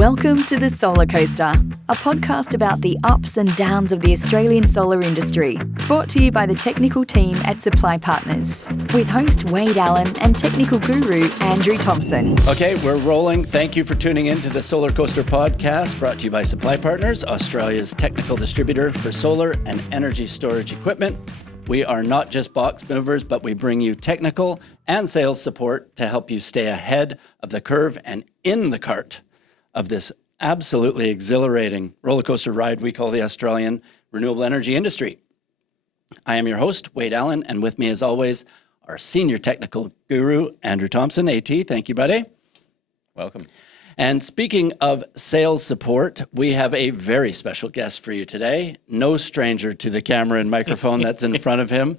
Welcome to the Solarcoaster, a podcast about the ups and downs of the Australian solar industry, brought to you by the technical team at Supply Partners, with host Wade Allen and technical guru Andrew Thompson. Okay, we're rolling. Thank you for tuning in to the Solarcoaster podcast, brought to you by Supply Partners, Australia's technical distributor for solar and energy storage equipment. We are not just box movers, but we bring you technical and sales support to help you stay ahead of the curve and in the cart of this absolutely exhilarating roller coaster ride we call the Australian renewable energy industry. I am your host, Wade Allen, and with me as always, our senior technical guru, Andrew Thompson. AT, thank you, buddy. Welcome. And speaking of sales support, we have a very special guest for you today. No stranger to the camera and microphone that's in front of him.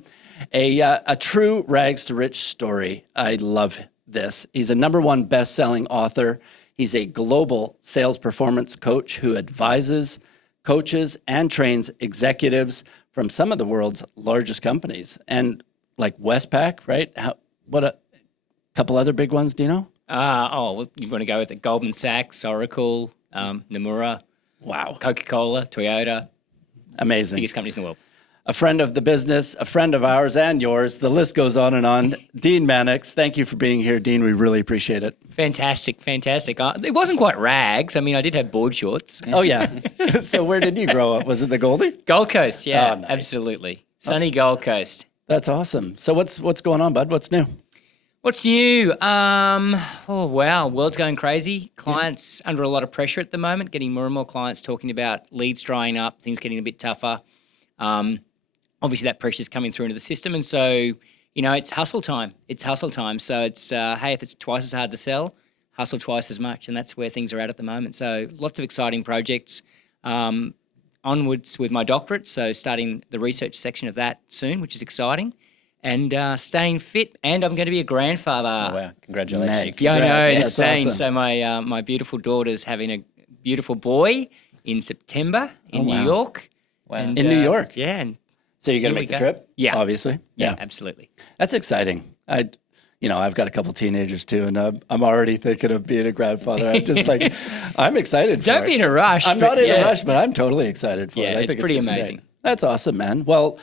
A true rags to rich story. I love this. He's a #1 best-selling author. He's a global sales performance coach who advises, coaches, and trains executives from some of the world's largest companies. And like Westpac, right? What a couple other big ones, do you know? You want to go with it? Goldman Sachs, Oracle, Nomura. Wow. Coca Cola, Toyota. Amazing. Biggest companies in the world. A friend of the business, a friend of ours and yours. The list goes on and on. Dean Mannix, thank you for being here. Dean, we really appreciate it. Fantastic. It wasn't quite rags. I mean, I did have board shorts. Oh, yeah. So where did you grow up? Was it the Goldie? Gold Coast, yeah, Oh, nice. Absolutely. Sunny Gold Coast. That's awesome. So what's going on, bud? What's new? What's new? Oh, wow. World's going crazy. Clients under a lot of pressure at the moment, getting more and more clients talking about leads drying up, things getting a bit tougher. Obviously, that pressure's coming through into the system. And so, it's hustle time. So it's, hey, if it's twice as hard to sell, hustle twice as much. And that's where things are at the moment. So lots of exciting projects. Onwards with my doctorate. So starting the research section of that soon, which is exciting. And staying fit. And I'm going to be a grandfather. Oh, wow. Congratulations. Nice. Yeah, I know. That's Insane. awesome. So my beautiful daughter's having a beautiful boy in September in wow. New York. Wow. And, In New York? Yeah. And So you're going to Here make we the go. trip? Yeah. Obviously. yeah, absolutely. That's exciting. I've got a couple teenagers too, and I'm already thinking of being a grandfather. I'm just like, I'm excited for it. Don't be in a rush. I'm but not in yeah. a rush, but I'm totally excited for it. Yeah, I it's think pretty gonna be amazing. great. That's awesome, man. Well,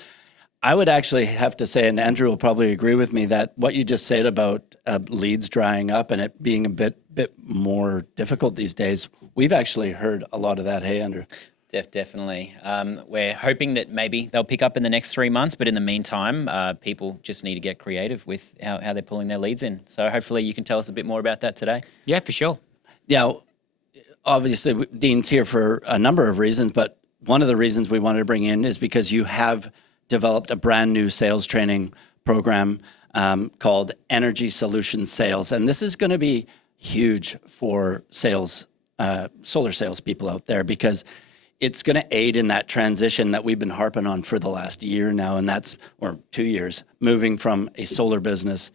I would actually have to say, and Andrew will probably agree with me, that what you just said about leads drying up and it being a bit more difficult these days, we've actually heard a lot of that. Hey, Andrew. Definitely. We're hoping that maybe they'll pick up in the next 3 months, but in the meantime, people just need to get creative with how they're pulling their leads in. So hopefully you can tell us a bit more about that today. Yeah, for sure. Now, obviously, Dean's here for a number of reasons, but one of the reasons we wanted to bring in is because you have developed a brand new sales training program called Energy Solutions Sales. And this is going to be huge for sales, solar sales people out there, because it's going to aid in that transition that we've been harping on for the last year now, or 2 years, moving from a solar business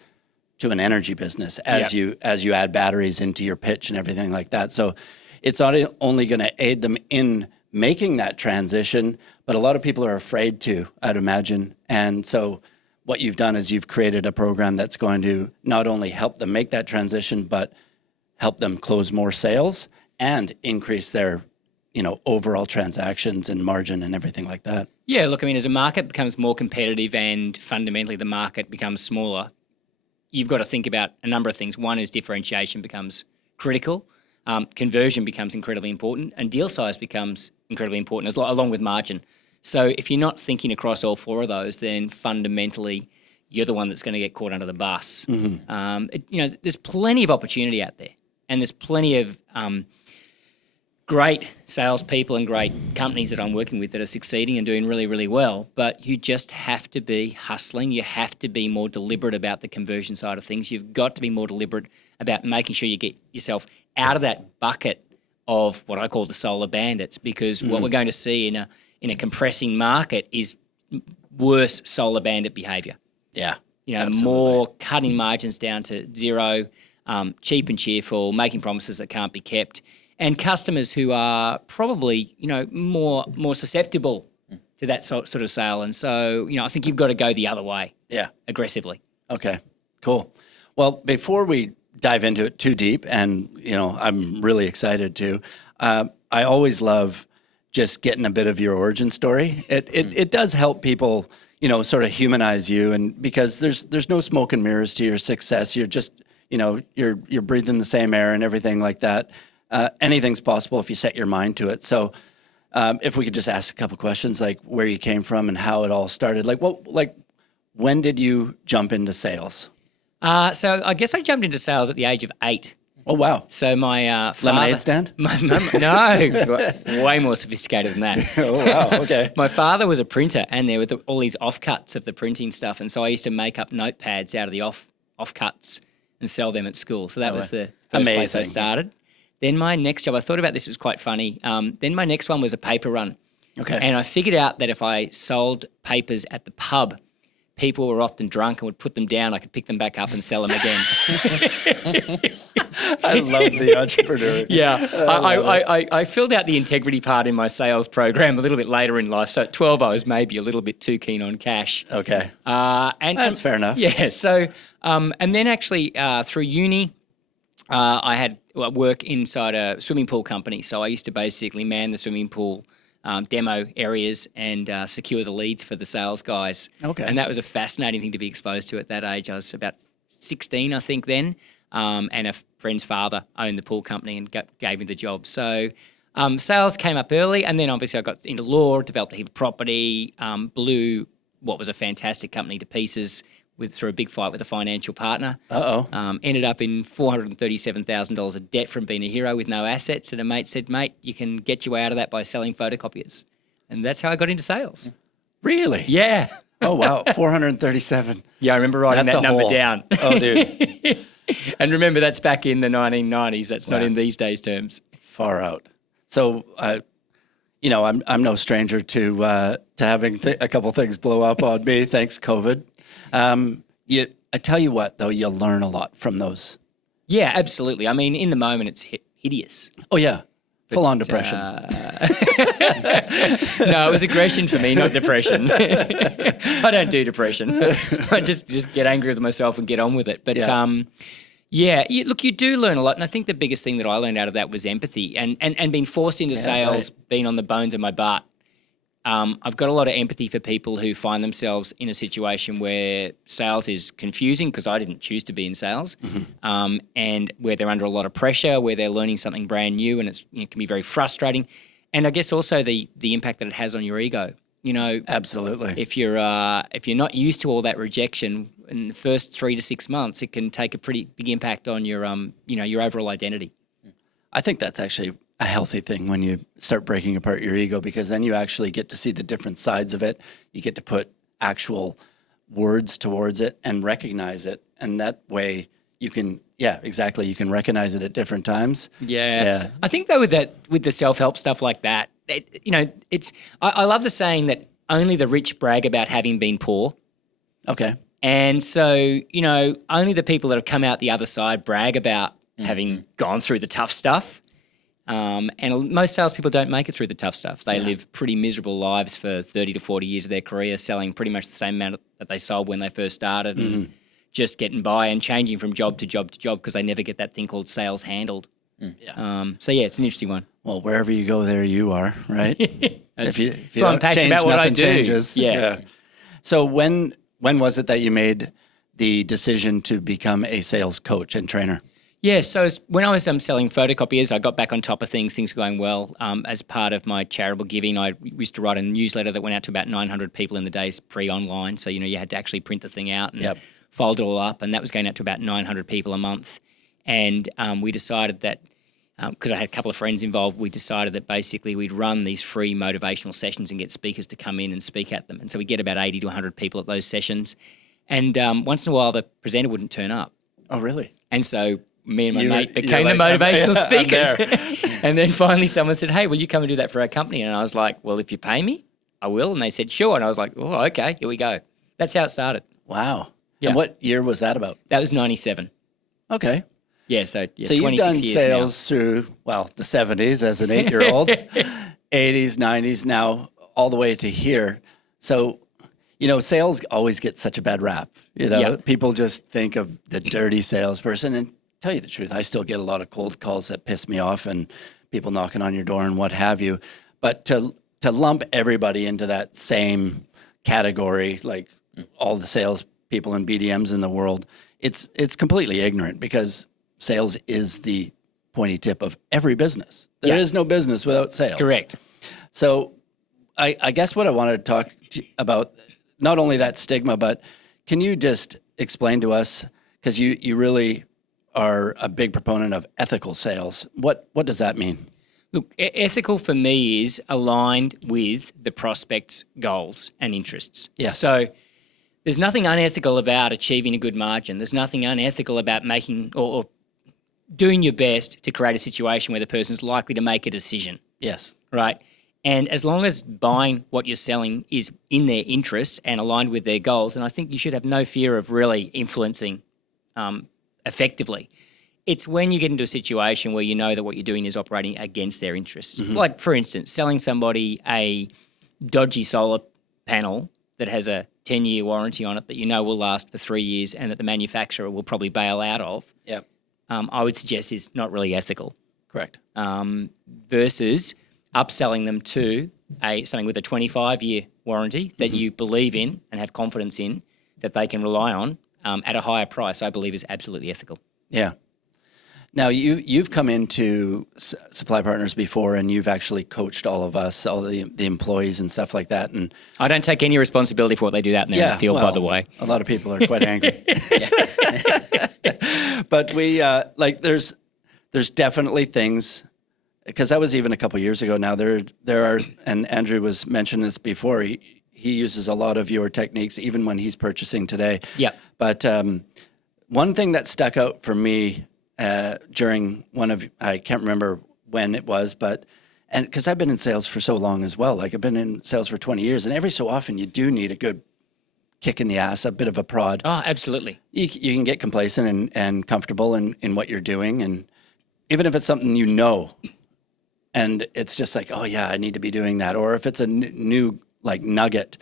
to an energy business as you add batteries into your pitch and everything like that. So it's not only going to aid them in making that transition, but a lot of people are afraid to, I'd imagine. And so what you've done is you've created a program that's going to not only help them make that transition, but help them close more sales and increase their overall transactions and margin and everything like that. Yeah, look, I mean, as a market becomes more competitive and fundamentally the market becomes smaller, you've got to think about a number of things. One is differentiation becomes critical. Conversion becomes incredibly important, and deal size becomes incredibly important, along with margin. So if you're not thinking across all four of those, then fundamentally you're the one that's going to get caught under the bus. Mm-hmm. There's plenty of opportunity out there, and there's plenty of great salespeople and great companies that I'm working with that are succeeding and doing really, really well. But you just have to be hustling. You have to be more deliberate about the conversion side of things. You've got to be more deliberate about making sure you get yourself out of that bucket of what I call the solar bandits, because what we're going to see in a compressing market is worse solar bandit behavior. Yeah. Absolutely. More cutting margins down to zero, cheap and cheerful, making promises that can't be kept, and customers who are probably, more susceptible to that sort of sale. And so, I think you've got to go the other way. Yeah. Aggressively. Okay, cool. Well, before we dive into it too deep, and I'm really excited to. I always love just getting a bit of your origin story. It does help people, sort of humanize you, and because there's no smoke and mirrors to your success. You're just, you're breathing the same air and everything like that. Anything's possible if you set your mind to it. So, if we could just ask a couple questions, like where you came from and how it all started. When did you jump into sales? So I guess I jumped into sales at the age of 8. Oh, wow. So my father... Lemonade stand? No, way more sophisticated than that. Oh, wow, okay. My father was a printer, and there were all these offcuts of the printing stuff, and so I used to make up notepads out of the offcuts and sell them at school. So that was the first place I started. Then my next job, I thought about this, it was quite funny. Then my next one was a paper run. Okay. And I figured out that if I sold papers at the pub, people were often drunk and would put them down. I could pick them back up and sell them again. I love the entrepreneur. Yeah. I filled out the integrity part in my sales program a little bit later in life. So at 12, I was maybe a little bit too keen on cash. Okay. And that's fair enough. Yeah. So, and then actually through uni, I had work inside a swimming pool company. So I used to basically man the swimming pool demo areas and secure the leads for the sales guys. Okay. And that was a fascinating thing to be exposed to at that age. I was about 16, I think, then. And a friend's father owned the pool company and gave me the job. So sales came up early, and then obviously I got into law, developed a heap of property, blew what was a fantastic company to pieces through a big fight with a financial partner. Ended up in $437,000 of debt from being a hero with no assets. And a mate said, mate, you can get your way out of that by selling photocopiers. And that's how I got into sales. Really? Yeah. Oh, wow. 437. Yeah, I remember writing that number down. Oh, dude. And remember, that's back in the 1990s. That's not in these days' terms. Far out. So, I'm no stranger to having a couple things blow up on me. Thanks, COVID. I tell you what, though, you'll learn a lot from those. Yeah, absolutely. I mean, in the moment, it's hideous. Oh, yeah. Full-on depression. No, it was aggression for me, not depression. I don't do depression. I just get angry with myself and get on with it. But look, you do learn a lot. And I think the biggest thing that I learned out of that was empathy and being forced into sales, being on the bones of my butt. I've got a lot of empathy for people who find themselves in a situation where sales is confusing, because I didn't choose to be in sales, and where they're under a lot of pressure, where they're learning something brand new, and it can be very frustrating. And I guess also the impact that it has on your ego. Absolutely. If you're not used to all that rejection in the first 3 to 6 months, it can take a pretty big impact on your your overall identity. I think that's actually a healthy thing when you start breaking apart your ego, because then you actually get to see the different sides of it. You get to put actual words towards it and recognize it. And that way you can, you can recognize it at different times. Yeah. I think though with the self-help stuff like that, I love the saying that only the rich brag about having been poor. Okay. And so, only the people that have come out the other side brag about having gone through the tough stuff. And most salespeople don't make it through the tough stuff. They live pretty miserable lives for 30 to 40 years of their career, selling pretty much the same amount that they sold when they first started, and just getting by and changing from job to job to job because they never get that thing called sales handled. It's an interesting one. Well, wherever you go, there you are, right? That's if why I'm passionate about what I do. Changes. Yeah. So when was it that you made the decision to become a sales coach and trainer? Yeah, so when I was selling photocopiers, I got back on top of things. Things were going well. As part of my charitable giving, I used to write a newsletter that went out to about 900 people in the days pre-online. So, you had to actually print the thing out and fold it all up. And that was going out to about 900 people a month. And we decided that, because I had a couple of friends involved, we decided that basically we'd run these free motivational sessions and get speakers to come in and speak at them. And so we get about 80 to 100 people at those sessions. And once in a while, the presenter wouldn't turn up. Oh, really? And so me and my mate became the motivational speakers. And then finally someone said, hey, will you come and do that for our company? And I was like, well, if you pay me, I will. And they said, sure. And I was like, oh, okay, here we go. That's how it started. Wow. Yeah. And what year was that about? That was 97. Okay. Yeah, so so 26 you've done years sales through, the 70s as an 8-year-old, 80s, 90s, now all the way to here. So, sales always gets such a bad rap. People just think of the dirty salesperson. And tell you the truth, I still get a lot of cold calls that piss me off and people knocking on your door and what have you. But to lump everybody into that same category, like all the sales people and BDMs in the world, it's completely ignorant, because sales is the pointy tip of every business. There is no business without sales. Correct. So I guess what I wanted to talk about, not only that stigma, but can you just explain to us, because you really are a big proponent of ethical sales. What does that mean? Look, ethical for me is aligned with the prospect's goals and interests. Yes. So there's nothing unethical about achieving a good margin. There's nothing unethical about making or doing your best to create a situation where the person's likely to make a decision. Yes. Right? And as long as buying what you're selling is in their interests and aligned with their goals, then I think you should have no fear of really influencing effectively. It's when you get into a situation where you know that what you're doing is operating against their interests. Mm-hmm. Like, for instance, selling somebody a dodgy solar panel that has a 10-year warranty on it that you know will last for 3 years and that the manufacturer will probably bail out of, Yep. I would suggest is not really ethical. Correct. Versus upselling them to something with a 25-year warranty that you believe in and have confidence in that they can rely on at a higher price, I believe is absolutely ethical. Yeah. Now, you've come into Supply Partners before, and you've actually coached all of us, all the employees and stuff like that. And I don't take any responsibility for what they do out there in the field, by the way. A lot of people are quite angry. But we there's definitely things, because that was even a couple of years ago now. There are, and Andrew was mentioning this before. He uses a lot of your techniques even when he's purchasing today. Yeah. But one thing that stuck out for me during I can't remember when it was, and because I've been in sales for so long as well, like I've been in sales for 20 years, and every so often you do need a good kick in the ass, a bit of a prod. Oh, absolutely. You can get complacent and comfortable in what you're doing, and even if it's something you know, and it's just like, oh yeah, I need to be doing that, or if it's a new like nugget.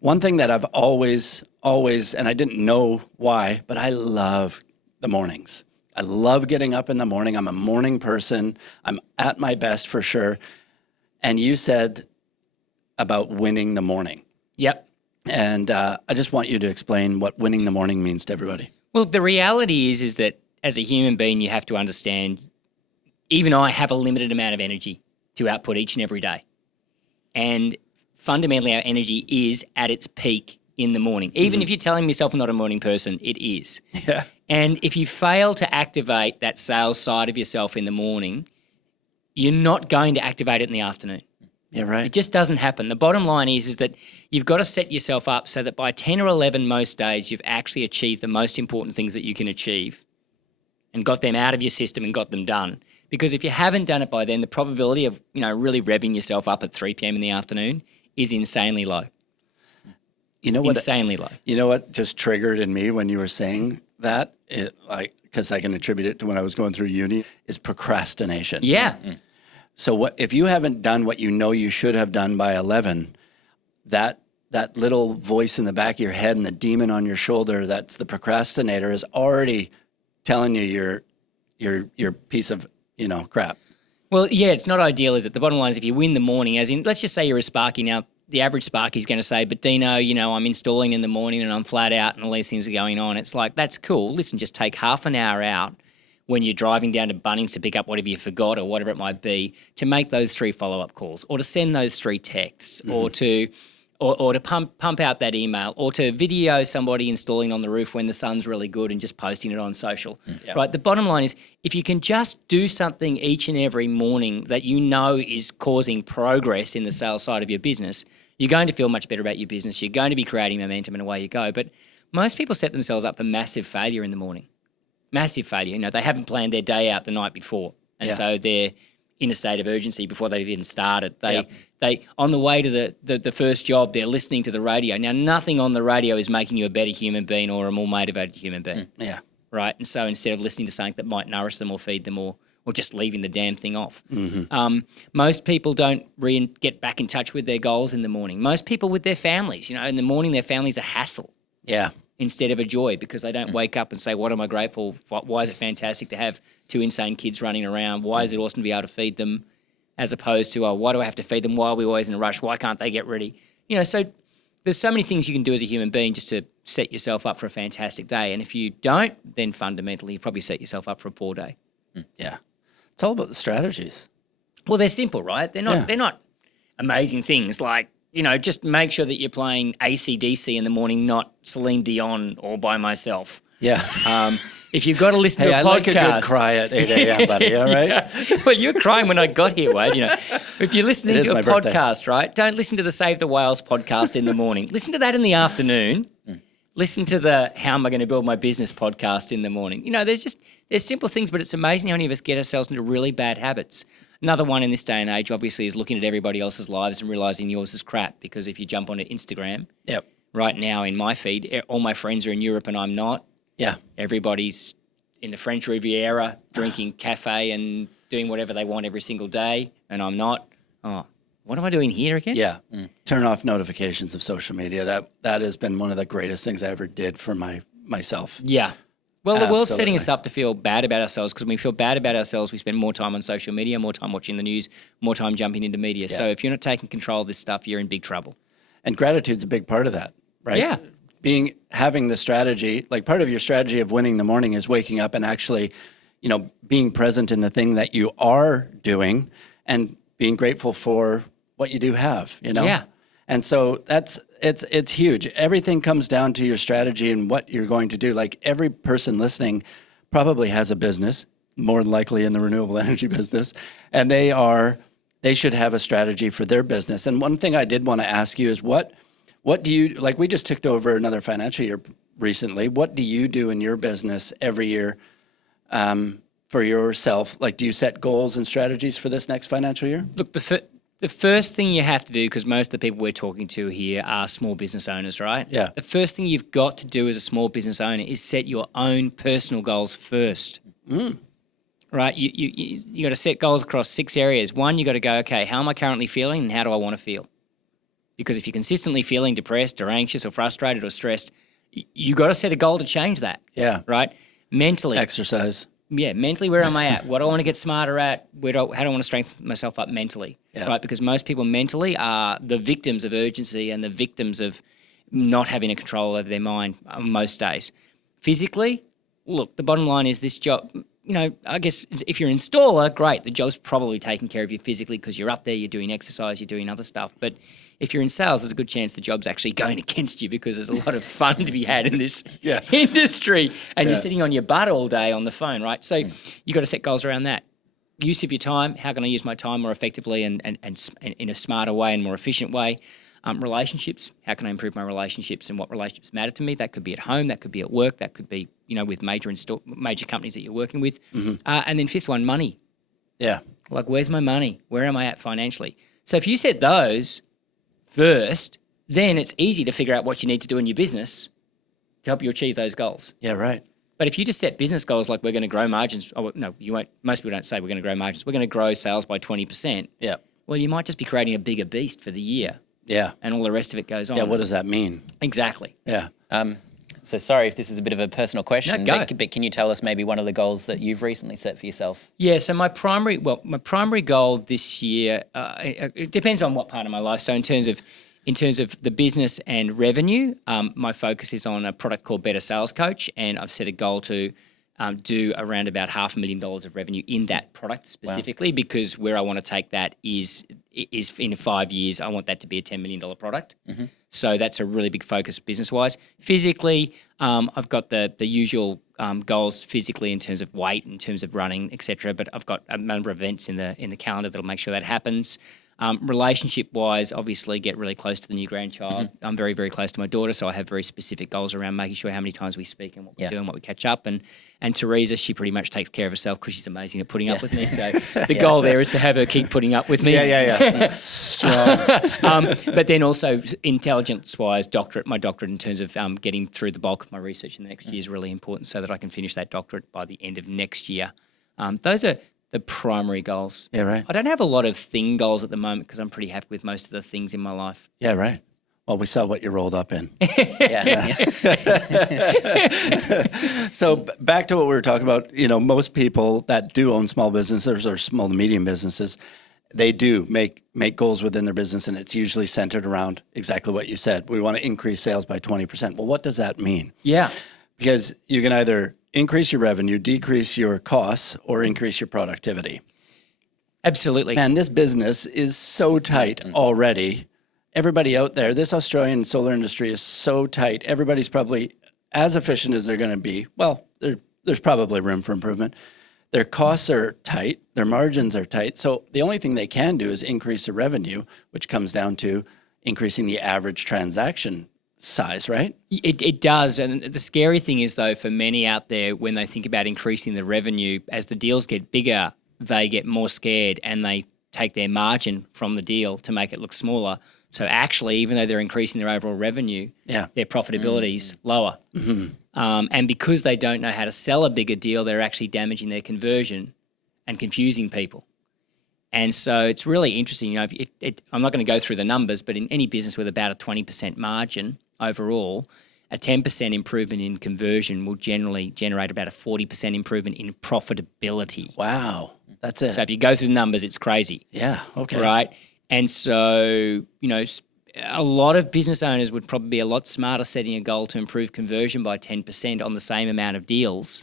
One thing that I've always, and I didn't know why, but I love the mornings. I love getting up in the morning. I'm a morning person. I'm at my best for sure. And you said about winning the morning. Yep. And I just want you to explain what winning the morning means to everybody. Well, the reality is that as a human being, you have to understand, even I have a limited amount of energy to output each and every day. And fundamentally, our energy is at its peak in the morning. Even if you're telling yourself I'm not a morning person, it is. Yeah. And if you fail to activate that sales side of yourself in the morning, you're not going to activate it in the afternoon. Yeah, right. It just doesn't happen. The bottom line is that you've got to set yourself up so that by 10 or 11 most days, you've actually achieved the most important things that you can achieve and got them out of your system and got them done. Because if you haven't done it by then, the probability of really revving yourself up at 3 p.m. in the afternoon is insanely low. You know what? Insanely low. You know what just triggered in me when you were saying that? Because I can attribute it to when I was going through uni, is procrastination. Yeah. Mm-hmm. So if you haven't done what you know you should have done by 11, that little voice in the back of your head and the demon on your shoulder, that's the procrastinator, is already telling you your piece of crap. Well, yeah, it's not ideal, is it? The bottom line is if you win the morning, as in, let's just say you're a Sparky now. The average Sparky is going to say, but Dino, I'm installing in the morning and I'm flat out and all these things are going on. It's like, that's cool. Listen, just take half an hour out when you're driving down to Bunnings to pick up whatever you forgot or whatever it might be, to make those 3 follow-up calls, or to send those 3 texts, or to pump out that email, or to video somebody installing on the roof when the sun's really good and just posting it on social. Yep. Right? The bottom line is, if you can just do something each and every morning that you know is causing progress in the sales side of your business, you're going to feel much better about your business. You're going to be creating momentum and away you go. But most people set themselves up for massive failure in the morning. Massive failure. They haven't planned their day out the night before. And so they're in a state of urgency before they've even started. They on the way to the first job, they're listening to the radio. Now, nothing on the radio is making you a better human being or a more motivated human being. Yeah. Right? And so instead of listening to something that might nourish them or feed them or just leaving the damn thing off. Most people don't get back in touch with their goals in the morning. Most people with their families, in the morning their family's a hassle. Yeah. instead of a joy, because they don't wake up and say, what am I grateful for? Why is it fantastic to have 2 insane kids running around? Why is it awesome to be able to feed them, as opposed to, why do I have to feed them? Why are we always in a rush? Why can't they get ready? So there's so many things you can do as a human being just to set yourself up for a fantastic day. And if you don't, then fundamentally you probably set yourself up for a poor day. Yeah. It's all about the strategies. Well, they're simple, right? They're not amazing things like, just make sure that you're playing AC/DC in the morning, not Celine Dion All by Myself. Yeah. If you've got to listen to a podcast. I like a good cry at 8 a.m., buddy, all right? Yeah. Well, you're crying when I got here, Wade. If you're listening to a podcast, right, don't listen to the Save the Whales podcast in the morning. Listen to that in the afternoon. Listen to the How Am I Going to Build My Business podcast in the morning. There's simple things, but it's amazing how many of us get ourselves into really bad habits. Another one in this day and age, obviously, is looking at everybody else's lives and realising yours is crap, because if you jump onto Instagram, right now in my feed, all my friends are in Europe and I'm not. Yeah. Everybody's in the French Riviera drinking cafe and doing whatever they want every single day, and I'm not. Oh, what am I doing here again? Yeah. Turn off notifications of social media. That has been one of the greatest things I ever did for myself. Yeah. Well, the world's setting Absolutely. us up to feel bad about ourselves, because when we feel bad about ourselves, we spend more time on social media, more time watching the news, more time jumping into media. Yeah. So if you're not taking control of this stuff, you're in big trouble. And gratitude's a big part of that, right? Yeah. Having the strategy, like part of your strategy of winning the morning is waking up and actually, being present in the thing that you are doing and being grateful for what you do have, Yeah. And so it's huge. Everything comes down to your strategy and what you're going to do. Like every person listening probably has a business, more than likely in the renewable energy business, and they should have a strategy for their business. And one thing I did want to ask you is what do you, like we just took over another financial year recently, what do you do in your business every year for yourself? Like, do you set goals and strategies for this next financial year? Look, the first thing you have to do, because most of the people we're talking to here are small business owners, right? Yeah. The first thing you've got to do as a small business owner is set your own personal goals first. Right? You got to set goals across 6 areas. One, you got to go, okay, how am I currently feeling and how do I want to feel? Because if you're consistently feeling depressed or anxious or frustrated or stressed, you got to set a goal to change that. Yeah. Right? Mentally. Exercise. Yeah, mentally, where am I at? What do I want to get smarter at? How do I want to strengthen myself up mentally? Yeah. Right? Because most people mentally are the victims of urgency and the victims of not having a control over their mind on most days. Physically, look, the bottom line is this job, I guess if you're an installer, great. The job's probably taking care of you physically because you're up there, you're doing exercise, you're doing other stuff. But if you're in sales, there's a good chance the job's actually going against you, because there's a lot of fun to be had in this industry, and you're sitting on your butt all day on the phone, right? So you got to set goals around that. Use of your time. How can I use my time more effectively and in a smarter way and more efficient way? Relationships. How can I improve my relationships and what relationships matter to me? That could be at home. That could be at work. That could be, with major companies that you're working with. And then fifth one, money. Yeah. Like, where's my money? Where am I at financially? So if you set those first, then it's easy to figure out what you need to do in your business to help you achieve those goals. Yeah, right. But if you just set business goals like we're going to grow margins, no, you won't. Most people don't say we're going to grow margins. We're going to grow sales by 20%. Yeah. Well, you might just be creating a bigger beast for the year. Yeah. And all the rest of it goes on. Yeah, what does that mean? Exactly. Yeah. So sorry if this is a bit of a personal question, No, go. but can you tell us maybe one of the goals that you've recently set for yourself? Yeah, so my primary goal this year, it depends on what part of my life. So in terms of the business and revenue, my focus is on a product called Better Sales Coach, and I've set a goal to do around about $500,000 of revenue in that product specifically, because where I want to take that is in 5 years, I want that to be a $10 million product. So that's a really big focus business-wise. Physically, I've got the usual goals physically in terms of weight, in terms of running, etc. But I've got a number of events in the calendar that'll make sure that happens. Relationship-wise, obviously get really close to the new grandchild. I'm very, very close to my daughter, so I have very specific goals around making sure how many times we speak and what we do and what we catch up. And Teresa, she pretty much takes care of herself because she's amazing at putting up with me. So the goal there is to have her keep putting up with me. Strong. But then also intelligence-wise, my doctorate in terms of getting through the bulk of my research in the next year is really important so that I can finish that doctorate by the end of next year. Those are the primary goals. Yeah, right. I don't have a lot of thing goals at the moment because I'm pretty happy with most of the things in my life. Yeah, right. Well, we saw what you rolled up in. Yeah. So back to what we were talking about, most people that do own small businesses or small to medium businesses, they do make goals within their business, and it's usually centered around exactly what you said. We want to increase sales by 20%. Well, what does that mean? Yeah. Because you can either increase your revenue, decrease your costs, or increase your productivity. Absolutely. Man, this business is so tight already. Everybody out there, this Australian solar industry is so tight. Everybody's probably as efficient as they're going to be. Well, there's probably room for improvement. Their costs are tight. Their margins are tight. So the only thing they can do is increase the revenue, which comes down to increasing the average transaction size, right? It does. And the scary thing is, though, for many out there, when they think about increasing the revenue, as the deals get bigger, they get more scared and they take their margin from the deal to make it look smaller. So actually, even though they're increasing their overall revenue, their profitability is lower. And because they don't know how to sell a bigger deal, they're actually damaging their conversion and confusing people. And so it's really interesting. I'm not going to go through the numbers, but in any business with about a 20% margin overall, a 10% improvement in conversion will generally generate about a 40% improvement in profitability. Wow, that's it. So if you go through the numbers, it's crazy. Yeah, okay. Right? And so, a lot of business owners would probably be a lot smarter setting a goal to improve conversion by 10% on the same amount of deals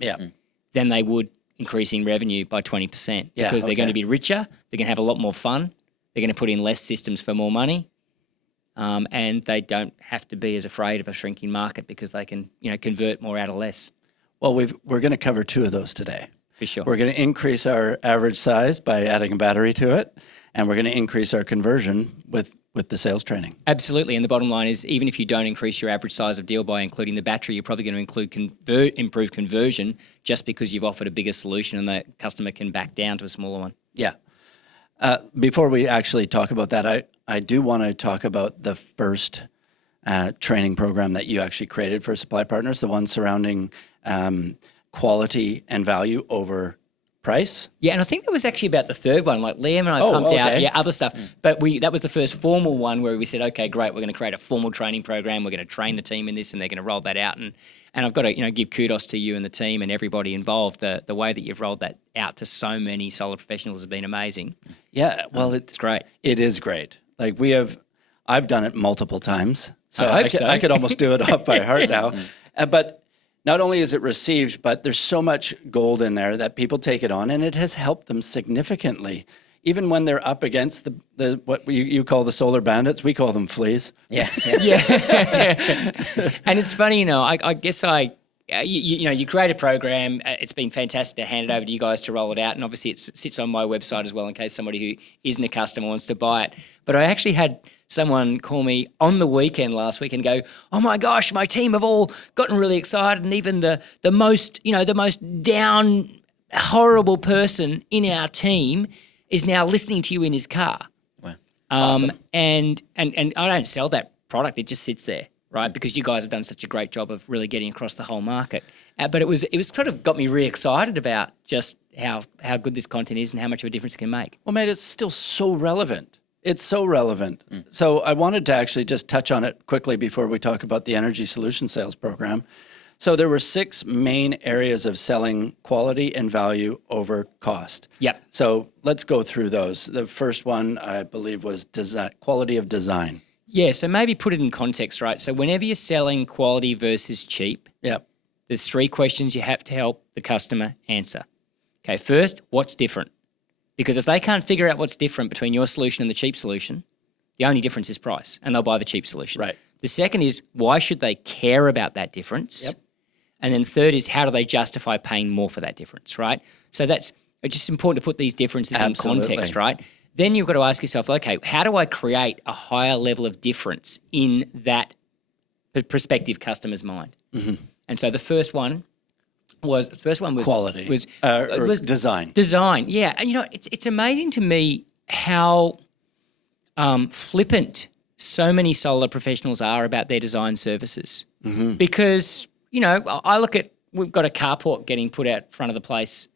than they would increasing revenue by 20% because they're going to be richer, they're going to have a lot more fun, they're going to put in less systems for more money, and they don't have to be as afraid of a shrinking market because they can, convert more out of less. Well, we're going to cover two of those today. For sure. We're going to increase our average size by adding a battery to it, and we're going to increase our conversion with the sales training. Absolutely. And the bottom line is, even if you don't increase your average size of deal by including the battery, you're probably going to improve conversion just because you've offered a bigger solution and the customer can back down to a smaller one. Yeah. Before we actually talk about that, I do want to talk about the first training program that you actually created for supply partners, the one surrounding quality and value over price. Yeah, and I think that was actually about the third one. Like Liam and I pumped out other stuff. But that was the first formal one where we said, okay, great, we're going to create a formal training program. We're going to train the team in this and they're going to roll that out. And I've got to give kudos to you and the team and everybody involved. The way that you've rolled that out to so many solar professionals has been amazing. Yeah, well, it's great. It is great. Like I've done it multiple times. So I could almost do it off by heart now. But not only is it received, but there's so much gold in there that people take it on, and it has helped them significantly. Even when they're up against the what you call the solar bandits, we call them fleas. Yeah. And it's funny, I guess you create a program. It's been fantastic to hand it over to you guys to roll it out, and obviously it sits on my website as well in case somebody who isn't a customer wants to buy it. But I actually had someone call me on the weekend last week and go, "Oh my gosh, my team have all gotten really excited, and even the most down, horrible person in our team is now listening to you in his car." Wow. Awesome. And I don't sell that product; it just sits there, right? Because you guys have done such a great job of really getting across the whole market. But it was sort of got me re-excited about just how good this content is and how much of a difference it can make. Well, mate, it's still so relevant. It's so relevant. So I wanted to actually just touch on it quickly before we talk about the Energy Solution Sales Program. So there were 6 main areas of selling quality and value over cost. Yep. So let's go through those. The first one, I believe, was quality of design. Yeah, so maybe put it in context, right? So whenever you're selling quality versus cheap, there's 3 questions you have to help the customer answer. Okay, first, what's different? Because if they can't figure out what's different between your solution and the cheap solution, the only difference is price, and they'll buy the cheap solution. Right. The second is, why should they care about that difference? Yep. And then third is, how do they justify paying more for that difference, right? So it's just important to put these differences in context, right? Then you've got to ask yourself, okay, how do I create a higher level of difference in that prospective customer's mind? Mm-hmm. And so the first one was quality. Was design. Design, yeah. And it's amazing to me how flippant so many solar professionals are about their design services. Mm-hmm. Because I look at, we've got a carport getting put out front of the place,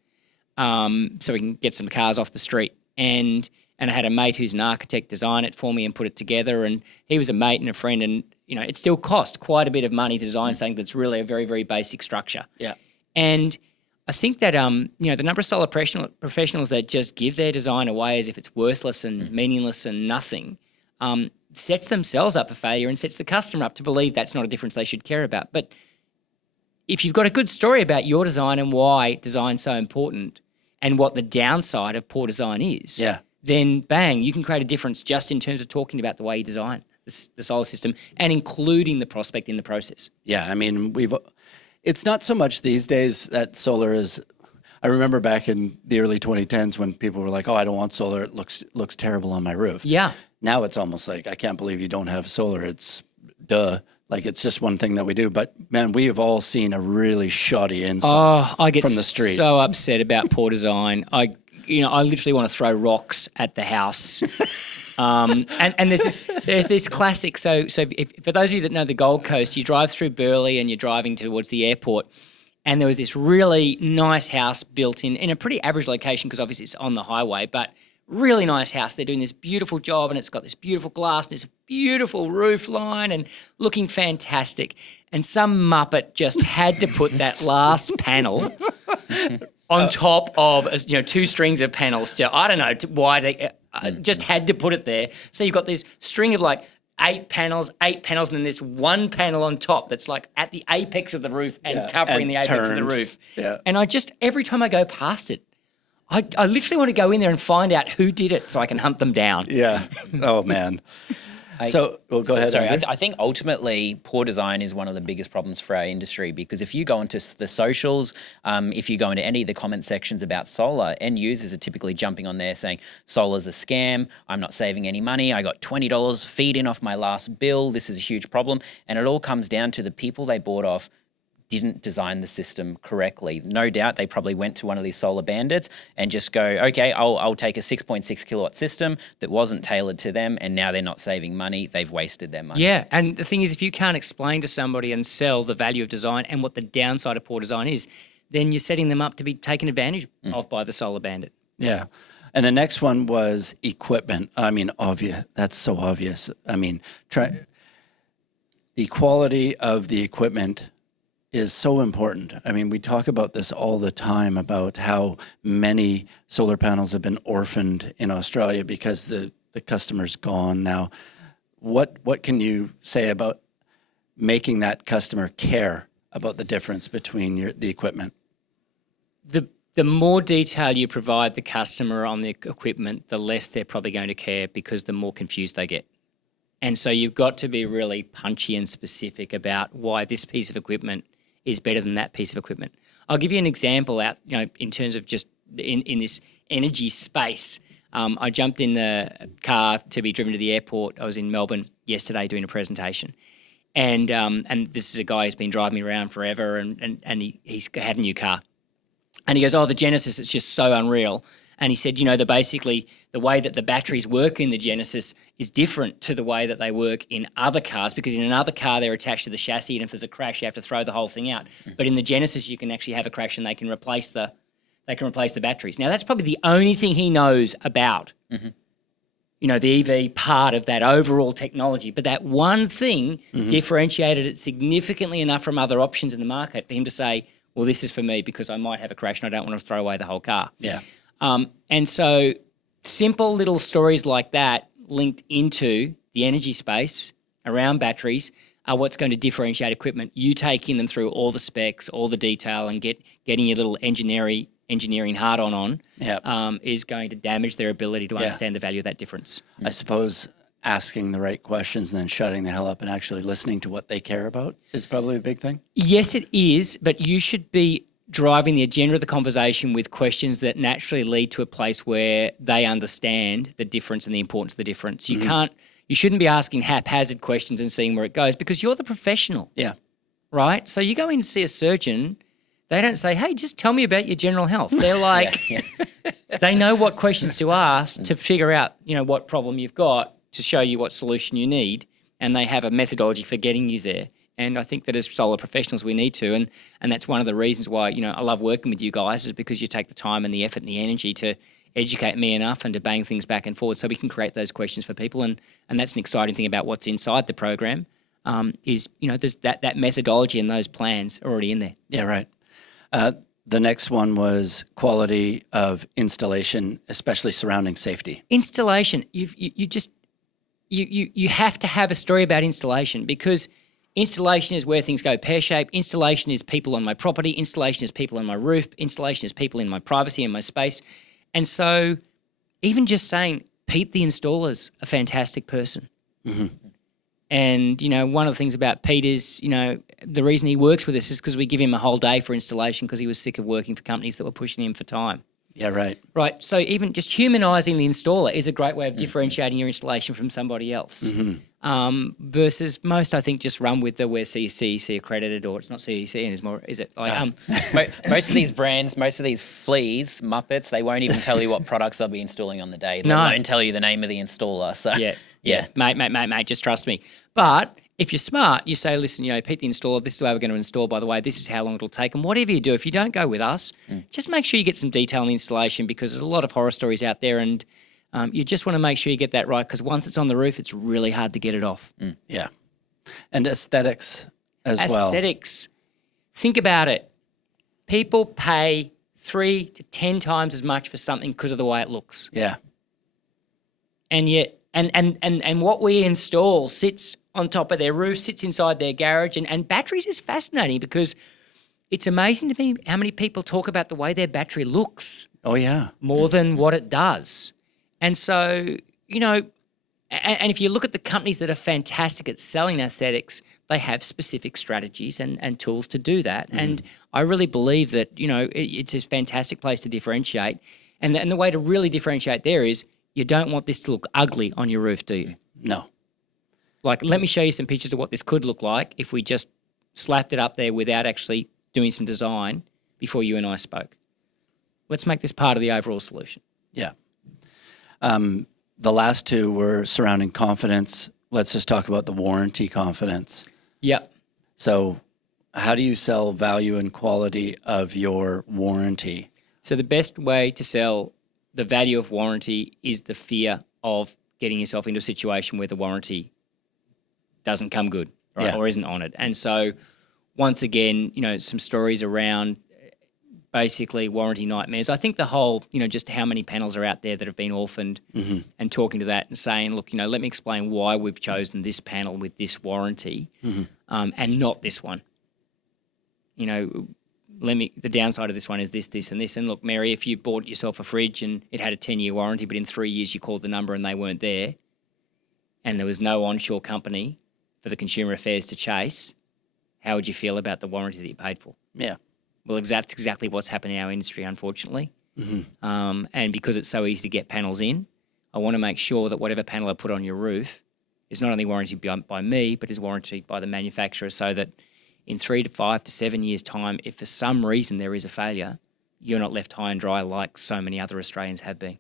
so we can get some cars off the street, and And I had a mate who's an architect design it for me and put it together. And he was a mate and a friend. And, it still cost quite a bit of money to design something that's really a very, very basic structure. Yeah. And I think that, the number of solar professionals that just give their design away as if it's worthless and meaningless and nothing sets themselves up for failure and sets the customer up to believe that's not a difference they should care about. But if you've got a good story about your design and why design's so important and what the downside of poor design is, then bang, you can create a difference just in terms of talking about the way you design the solar system and including the prospect in the process. Yeah, I mean, it's not so much these days that solar is. I remember back in the early 2010s when people were like, "Oh, I don't want solar. It looks terrible on my roof." Yeah. Now it's almost like, I can't believe you don't have solar. It's duh. Like, it's just one thing that we do. But man, we have all seen a really shoddy install I get from the street. so upset about poor design. I literally want to throw rocks at the house. And there's this classic. So if, for those of you that know the Gold Coast, you drive through Burleigh and you're driving towards the airport, and there was this really nice house built in a pretty average location because obviously it's on the highway, but really nice house. They're doing this beautiful job and it's got this beautiful glass, this beautiful roof line and looking fantastic. And some muppet just had to put that last panel on top of, 2 strings of panels. I don't know why they just had to put it there. So you've got this string of like 8 panels, and then this one panel on top that's like at the apex of the roof and covering the apex of the roof. Yeah. And every time I go past it, I literally want to go in there and find out who did it so I can hunt them down. Yeah. Oh, man. Go ahead. Sorry, I think ultimately poor design is one of the biggest problems for our industry because if you go into the socials, if you go into any of the comment sections about solar, end users are typically jumping on there saying solar's a scam, I'm not saving any money, I got $20 feed in off my last bill, this is a huge problem. And it all comes down to the people they bought off didn't design the system correctly. No doubt they probably went to one of these solar bandits and just go, okay, I'll take a 6.6 kilowatt system that wasn't tailored to them and now they're not saving money, they've wasted their money. Yeah, and the thing is if you can't explain to somebody and sell the value of design and what the downside of poor design is, then you're setting them up to be taken advantage of by the solar bandit. Yeah. And the next one was equipment. I mean, obvious. That's so obvious. I mean, the quality of the equipment is so important. I mean, we talk about this all the time about how many solar panels have been orphaned in Australia because the customer's gone now. What can you say about making that customer care about the difference between the equipment? The more detail you provide the customer on the equipment, the less they're probably going to care because the more confused they get. And so you've got to be really punchy and specific about why this piece of equipment is better than that piece of equipment. I'll give you an example in terms of just in this energy space. I jumped in the car to be driven to the airport. I was in Melbourne yesterday doing a presentation. And this is a guy who's been driving me around forever and he's had a new car. And he goes, the Genesis, it's just so unreal. And he said, basically the way that the batteries work in the Genesis is different to the way that they work in other cars because in another car they're attached to the chassis and if there's a crash you have to throw the whole thing out. But in the Genesis you can actually have a crash and they can replace the batteries. Now that's probably the only thing he knows about, the EV part of that overall technology. But that one thing differentiated it significantly enough from other options in the market for him to say, well, this is for me because I might have a crash and I don't want to throw away the whole car. Yeah. And so simple little stories like that linked into the energy space around batteries are what's going to differentiate equipment. You taking them through all the specs, all the detail and getting your little engineering hard-on is going to damage their ability to understand the value of that difference. I suppose asking the right questions and then shutting the hell up and actually listening to what they care about is probably a big thing. Yes, it is, but you should be driving the agenda of the conversation with questions that naturally lead to a place where they understand the difference and the importance of the difference. You shouldn't be asking haphazard questions and seeing where it goes because you're the professional. Yeah. Right? So you go in to see a surgeon, they don't say, hey, just tell me about your general health. They're like, they know what questions to ask to figure out, what problem you've got to show you what solution you need. And they have a methodology for getting you there. And I think that as solar professionals, we need to. And that's one of the reasons why, I love working with you guys is because you take the time and the effort and the energy to educate me enough and to bang things back and forward so we can create those questions for people. And that's an exciting thing about what's inside the program is, there's that methodology and those plans already in there. Yeah, right. The next one was quality of installation, especially surrounding safety. Installation, you have to have a story about installation, because installation is where things go pear-shaped. Installation is people on my property. Installation is people on my roof. Installation is people in my privacy and my space. And so even just saying, Pete the installer's a fantastic person. Mm-hmm. And, one of the things about Pete is, the reason he works with us is because we give him a whole day for installation because he was sick of working for companies that were pushing him for time. Yeah, right. Right. So even just humanising the installer is a great way of differentiating your installation from somebody else. Versus most, I think, just run with the we're CEC accredited, or it's not CEC and it's more, is it? Most of these brands, most of these fleas, Muppets, they won't even tell you what products they'll be installing on the day. They won't tell you the name of the installer. So yeah. Mate, just trust me. But if you're smart, you say, listen, Pete the installer, this is the way we're going to install, by the way, this is how long it'll take. And whatever you do, if you don't go with us, just make sure you get some detail in the installation, because there's a lot of horror stories out there, and you just want to make sure you get that right, because once it's on the roof, it's really hard to get it off. Yeah. And aesthetics as well. Aesthetics. Think about it. People pay 3 to 10 times as much for something because of the way it looks. Yeah. And yet, and what we install sits on top of their roof, sits inside their garage. And batteries is fascinating, because it's amazing to me how many people talk about the way their battery looks. Oh, yeah. More than what it does. And so, and if you look at the companies that are fantastic at selling aesthetics, they have specific strategies and tools to do that. And I really believe that, it's a fantastic place to differentiate. And the way to really differentiate there is, you don't want this to look ugly on your roof, do you? No. Like, let me show you some pictures of what this could look like if we just slapped it up there without actually doing some design before you and I spoke. Let's make this part of the overall solution. Yeah. The last two were surrounding confidence. Let's just talk about the warranty confidence. Yep. So how do you sell value and quality of your warranty? So the best way to sell the value of warranty is the fear of getting yourself into a situation where the warranty doesn't come good, right? Yeah. Or isn't honoured. And so once again, some stories around basically warranty nightmares. I think the whole, just how many panels are out there that have been orphaned, and talking to that and saying, look, let me explain why we've chosen this panel with this warranty and not this one. The downside of this one is this, this, and this. And look, Mary, if you bought yourself a fridge and it had a 10-year warranty, but in 3 years you called the number and they weren't there, and there was no onshore company for the consumer affairs to chase, how would you feel about the warranty that you paid for? Yeah. Well, that's exactly what's happened in our industry, unfortunately. And because it's so easy to get panels in, I want to make sure that whatever panel I put on your roof is not only warranted by me, but is warranted by the manufacturer, so that in 3 to 5 to 7 years' time, if for some reason there is a failure, you're not left high and dry like so many other Australians have been.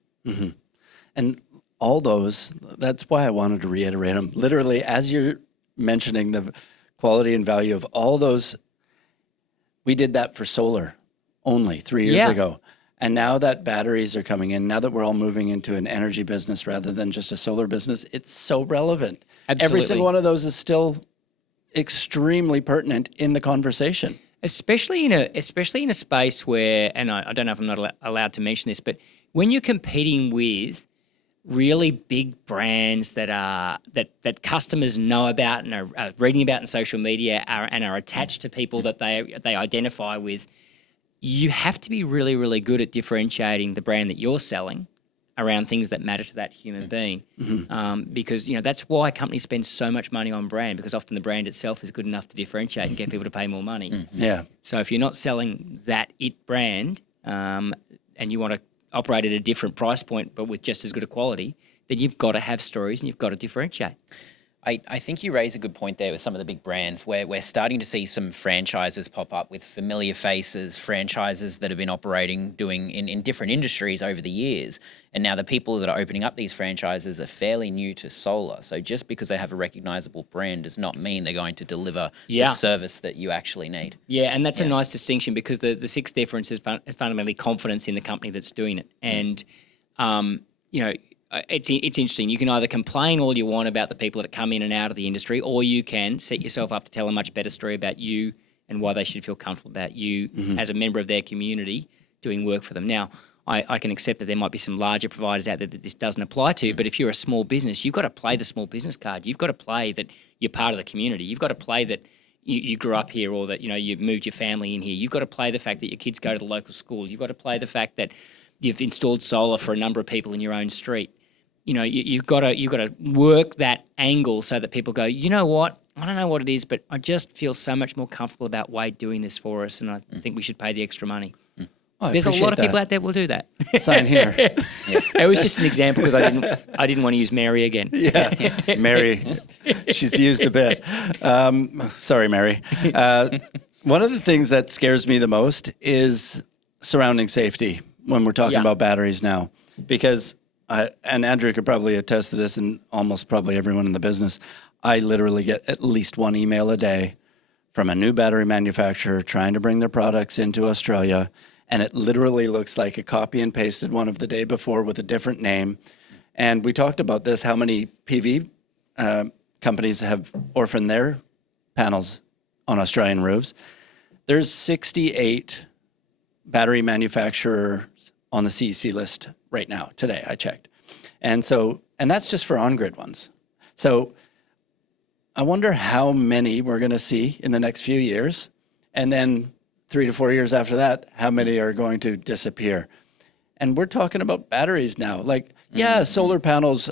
And all those, that's why I wanted to reiterate them. Literally, as you're mentioning the quality and value of all those, we did that for solar only 3 years ago. And now that batteries are coming in, now that we're all moving into an energy business rather than just a solar business, it's so relevant. Absolutely. Every single one of those is still extremely pertinent in the conversation. Especially in a space where, and I don't know if I'm not allowed to mention this, but when you're competing with really big brands that customers know about and are reading about in social media and are attached to people that they identify with, you have to be really, really good at differentiating the brand that you're selling around things that matter to that human being. Because, that's why companies spend so much money on brand, because often the brand itself is good enough to differentiate and get people to pay more money. Yeah. So if you're not selling that it brand and you want to operate at a different price point but with just as good a quality, then you've got to have stories and you've got to differentiate. I think you raise a good point there with some of the big brands where we're starting to see some franchises pop up with familiar faces, franchises that have been doing in different industries over the years. And now the people that are opening up these franchises are fairly new to solar. So just because they have a recognizable brand does not mean they're going to deliver the service that you actually need. Yeah, and that's a nice distinction, because the sixth difference is fundamentally confidence in the company that's doing it. And it's interesting. You can either complain all you want about the people that come in and out of the industry, or you can set yourself up to tell a much better story about you and why they should feel comfortable about you as a member of their community doing work for them. Now, I can accept that there might be some larger providers out there that this doesn't apply to, but if you're a small business, you've got to play the small business card. You've got to play that you're part of the community. You've got to play that you grew up here, or that you've moved your family in here. You've got to play the fact that your kids go to the local school. You've got to play the fact that you've installed solar for a number of people in your own street. You've got to work that angle so that people go, you know what? I don't know what it is, but I just feel so much more comfortable about Wade doing this for us, and I think we should pay the extra money. There's a lot of people out there will do that. Sign here. It was just an example because I didn't want to use Mary again. Yeah, Mary, she's used a bit. Sorry, Mary. One of the things that scares me the most is surrounding safety when we're talking about batteries now, because and Andrew could probably attest to this, and almost probably everyone in the business, I literally get at least one email a day from a new battery manufacturer trying to bring their products into Australia. And it literally looks like a copy and pasted one of the day before with a different name. And we talked about this, how many PV companies have orphaned their panels on Australian roofs. There's 68 battery manufacturers on the CEC list right now, today, I checked. And that's just for on-grid ones. So I wonder how many we're going to see in the next few years. And then 3 to 4 years after that, how many are going to disappear? And we're talking about batteries now. Like, solar panels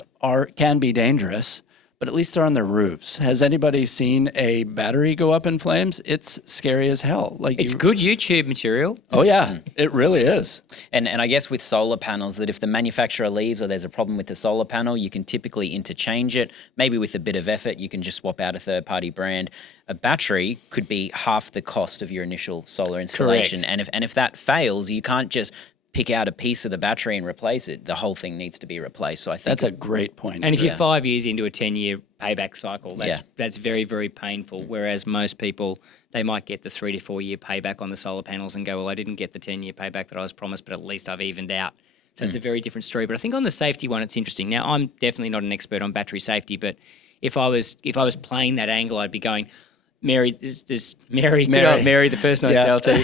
can be dangerous, but at least they're on their roofs. Has anybody seen a battery go up in flames? It's scary as hell. Like, it's good YouTube material. Oh yeah, it really is. And I guess with solar panels, that if the manufacturer leaves or there's a problem with the solar panel, you can typically interchange it. Maybe with a bit of effort, you can just swap out a third-party brand. A battery could be half the cost of your initial solar installation. Correct. And if that fails, you can't just pick out a piece of the battery and replace it. The whole thing needs to be replaced. So I think that's a great point. And if you're 5 years into a 10-year payback cycle, that's very, very painful. Whereas most people, they might get the 3 to 4 year payback on the solar panels and go, well, I didn't get the 10-year payback that I was promised, but at least I've evened out. So it's a very different story. But I think on the safety one, it's interesting. Now, I'm definitely not an expert on battery safety, but if I was playing that angle, I'd be going, Mary, there's Mary, the person I sell to.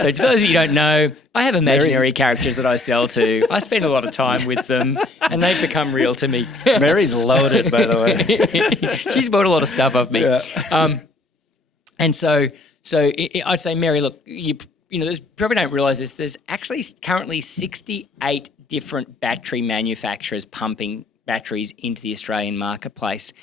So to those of you who don't know, I have imaginary characters that I sell to. I spend a lot of time with them, and they've become real to me. Mary's loaded, by the way. She's bought a lot of stuff off me. Yeah. And so I'd say, Mary, look, you probably don't realise this. There's actually currently 68 different battery manufacturers pumping batteries into the Australian marketplace.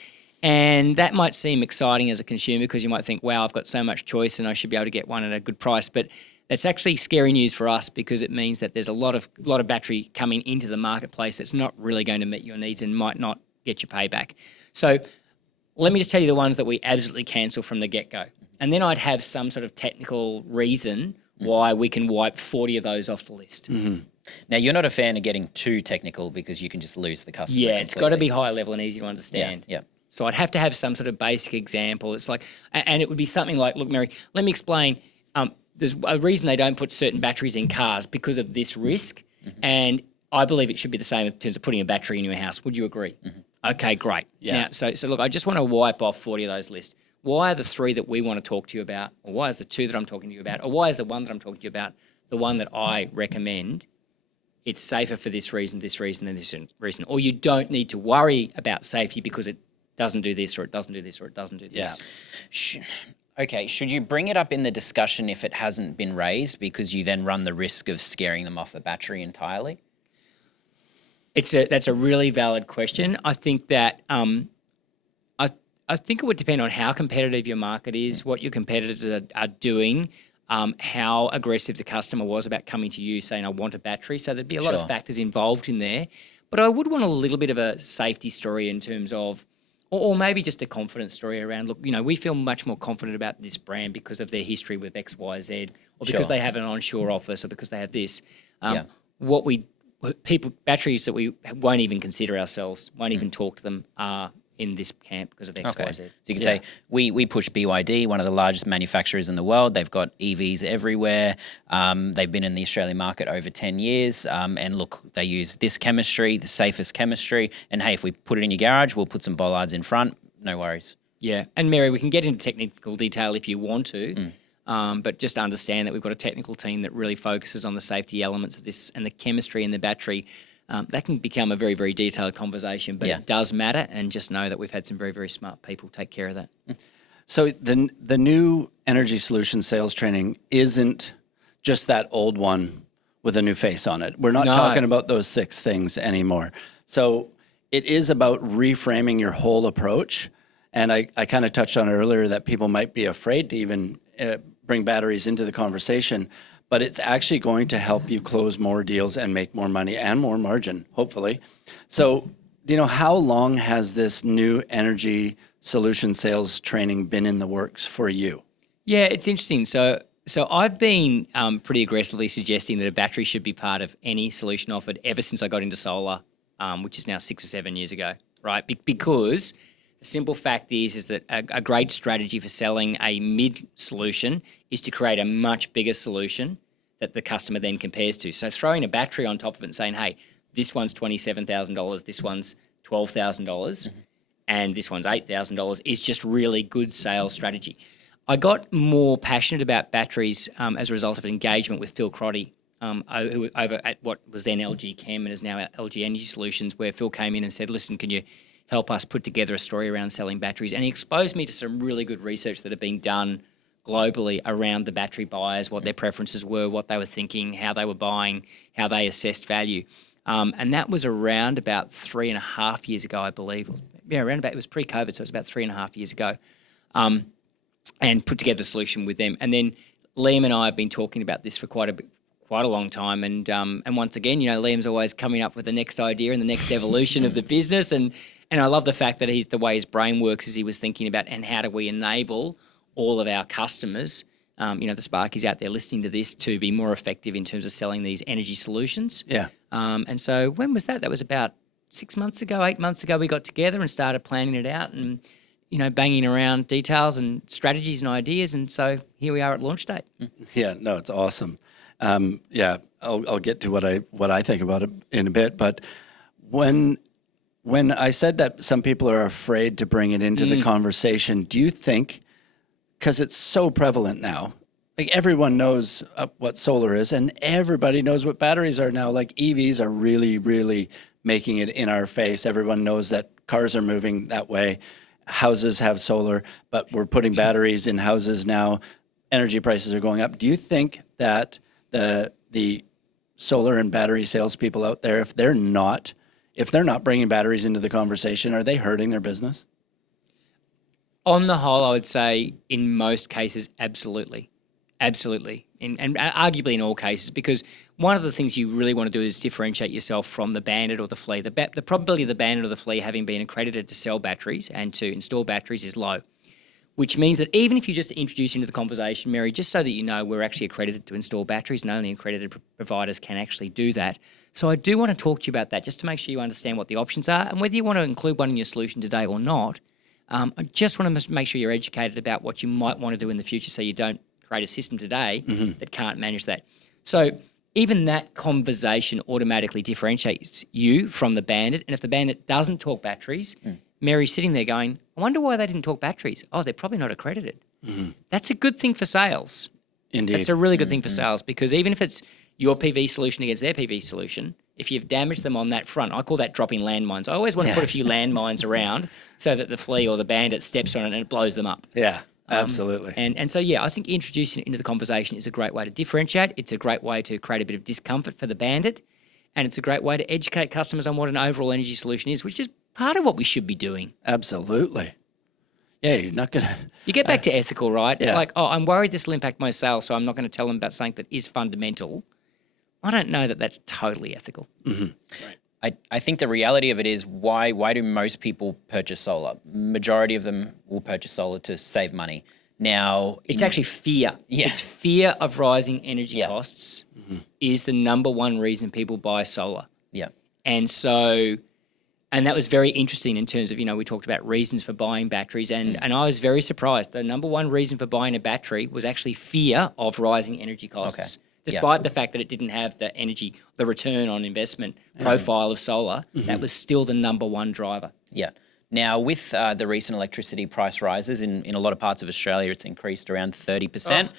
And that might seem exciting as a consumer because you might think, wow, I've got so much choice and I should be able to get one at a good price. But that's actually scary news for us because it means that there's a lot of battery coming into the marketplace that's not really going to meet your needs and might not get your payback. So let me just tell you the ones that we absolutely cancel from the get-go. And then I'd have some sort of technical reason why we can wipe 40 of those off the list. Mm-hmm. Now, you're not a fan of getting too technical because you can just lose the customer. Yeah, it's got to be high level and easy to understand. Yeah. So I'd have to have some sort of basic example. It's like, and it would be something like, look, Mary, let me explain. There's a reason they don't put certain batteries in cars because of this risk. And I believe it should be the same in terms of putting a battery in your house. Would you agree? Okay, great. Yeah. Now, so look, I just want to wipe off 40 of those lists. Why are the 3 that we want to talk to you about, or why is the 2 that I'm talking to you about, or why is the 1 that I'm talking to you about the one that I recommend? It's safer for this reason, and this reason. Or you don't need to worry about safety because it doesn't do this, or it doesn't do this, or it doesn't do this. Yeah. Okay, should you bring it up in the discussion if it hasn't been raised because you then run the risk of scaring them off a battery entirely? That's a really valid question. I think that I think it would depend on how competitive your market is, what your competitors are doing, how aggressive the customer was about coming to you saying, I want a battery. So there'd be a lot of factors involved in there. But I would want a little bit of a safety story in terms of, or maybe just a confidence story around, look, we feel much more confident about this brand because of their history with X, Y, Z, or because they have an onshore office, or because they have this. Batteries that we won't even consider ourselves, won't even talk to them, in this camp because of X, Okay. Y, Z. So you can say we push BYD, one of the largest manufacturers in the world. They've got EVs everywhere. They've been in the Australian market over 10 years. And look, they use this chemistry, the safest chemistry. And hey, if we put it in your garage, we'll put some bollards in front. No worries. Yeah. And Mary, we can get into technical detail if you want to. But just understand that we've got a technical team that really focuses on the safety elements of this and the chemistry in the battery. That can become a very, very detailed conversation, but it does matter. And just know that we've had some very, very smart people take care of that. So the new energy solution sales training isn't just that old one with a new face on it. We're not talking about those 6 things anymore. So it is about reframing your whole approach. And I kind of touched on it earlier that people might be afraid to even bring batteries into the conversation, but it's actually going to help you close more deals and make more money and more margin, hopefully. So, how long has this new energy solution sales training been in the works for you? Yeah, it's interesting. So I've been pretty aggressively suggesting that a battery should be part of any solution offered ever since I got into solar, which is now 6 or 7 years ago, right? Because the simple fact is that a great strategy for selling a mid solution is to create a much bigger solution that the customer then compares to. So throwing a battery on top of it and saying, hey, this one's $27,000, this one's $12,000, and this one's $8,000 is just really good sales strategy. I got more passionate about batteries as a result of engagement with Phil Crotty, who over at what was then LG Chem and is now LG Energy Solutions, where Phil came in and said, listen, can you help us put together a story around selling batteries? And he exposed me to some really good research that had been done globally around the battery buyers, what their preferences were, what they were thinking, how they were buying, how they assessed value. And that was around about 3.5 years ago, I believe. Yeah, it was pre-COVID, so it was about 3.5 years ago. And put together a solution with them. And then Liam and I have been talking about this for quite a long time. And once again, Liam's always coming up with the next idea and the next evolution of the business. And I love the fact that the way his brain works is he was thinking about, and how do we enable all of our customers, the Sparkies out there listening to this, to be more effective in terms of selling these energy solutions. Yeah. And so when was that? That was about 6 months ago, 8 months ago, we got together and started planning it out and, banging around details and strategies and ideas. And so here we are at launch date. Yeah, no, it's awesome. I'll get to what I think about it in a bit. But when I said that some people are afraid to bring it into the conversation, do you think, because it's so prevalent now, like everyone knows what solar is and everybody knows what batteries are now, like EVs are really, really making it in our face. Everyone knows that cars are moving that way. Houses have solar, but we're putting batteries in houses now. Energy prices are going up. Do you think that the solar and battery salespeople out there, if they're not bringing batteries into the conversation, are they hurting their business? On the whole, I would say in most cases, absolutely. Absolutely. And arguably in all cases, because one of the things you really want to do is differentiate yourself from the bandit or the flea. The probability of the bandit or the flea having been accredited to sell batteries and to install batteries is low, which means that even if you just introduce into the conversation, Mary, just so that you know, we're actually accredited to install batteries and only accredited providers can actually do that. So I do want to talk to you about that just to make sure you understand what the options are and whether you want to include one in your solution today or not. I just want to make sure you're educated about what you might want to do in the future so you don't create a system today that can't manage that. So even that conversation automatically differentiates you from the bandit. And if the bandit doesn't talk batteries, Mary's sitting there going, I wonder why they didn't talk batteries. Oh, they're probably not accredited. That's a good thing for sales. Indeed. It's a really good thing for sales, because even if it's your PV solution against their PV solution, if you've damaged them on that front, I call that dropping landmines. I always want to put a few landmines around so that the flea or the bandit steps on it and it blows them up. Yeah, absolutely. And so, I think introducing it into the conversation is a great way to differentiate. It's a great way to create a bit of discomfort for the bandit. And it's a great way to educate customers on what an overall energy solution is, which is part of what we should be doing. Absolutely. Yeah, you're not going to... You get back to ethical, right? It's Yeah. like, I'm worried this will impact my sales, so I'm not going to tell them about something that is fundamental. I don't know that that's totally ethical. I think the reality of it is why do most people purchase solar? Majority of them will purchase solar to save money. Now, It's actually fear. Yeah. It's fear of rising energy costs is the number one reason people buy solar. yeah. And so And that was very interesting in terms of, we talked about reasons for buying batteries. And I was very surprised. The number one reason for buying a battery was actually fear of rising energy costs. Despite the fact that it didn't have the return on investment profile of solar, that was still the number one driver. Yeah. Now, with the recent electricity price rises in a lot of parts of Australia, it's increased around 30%.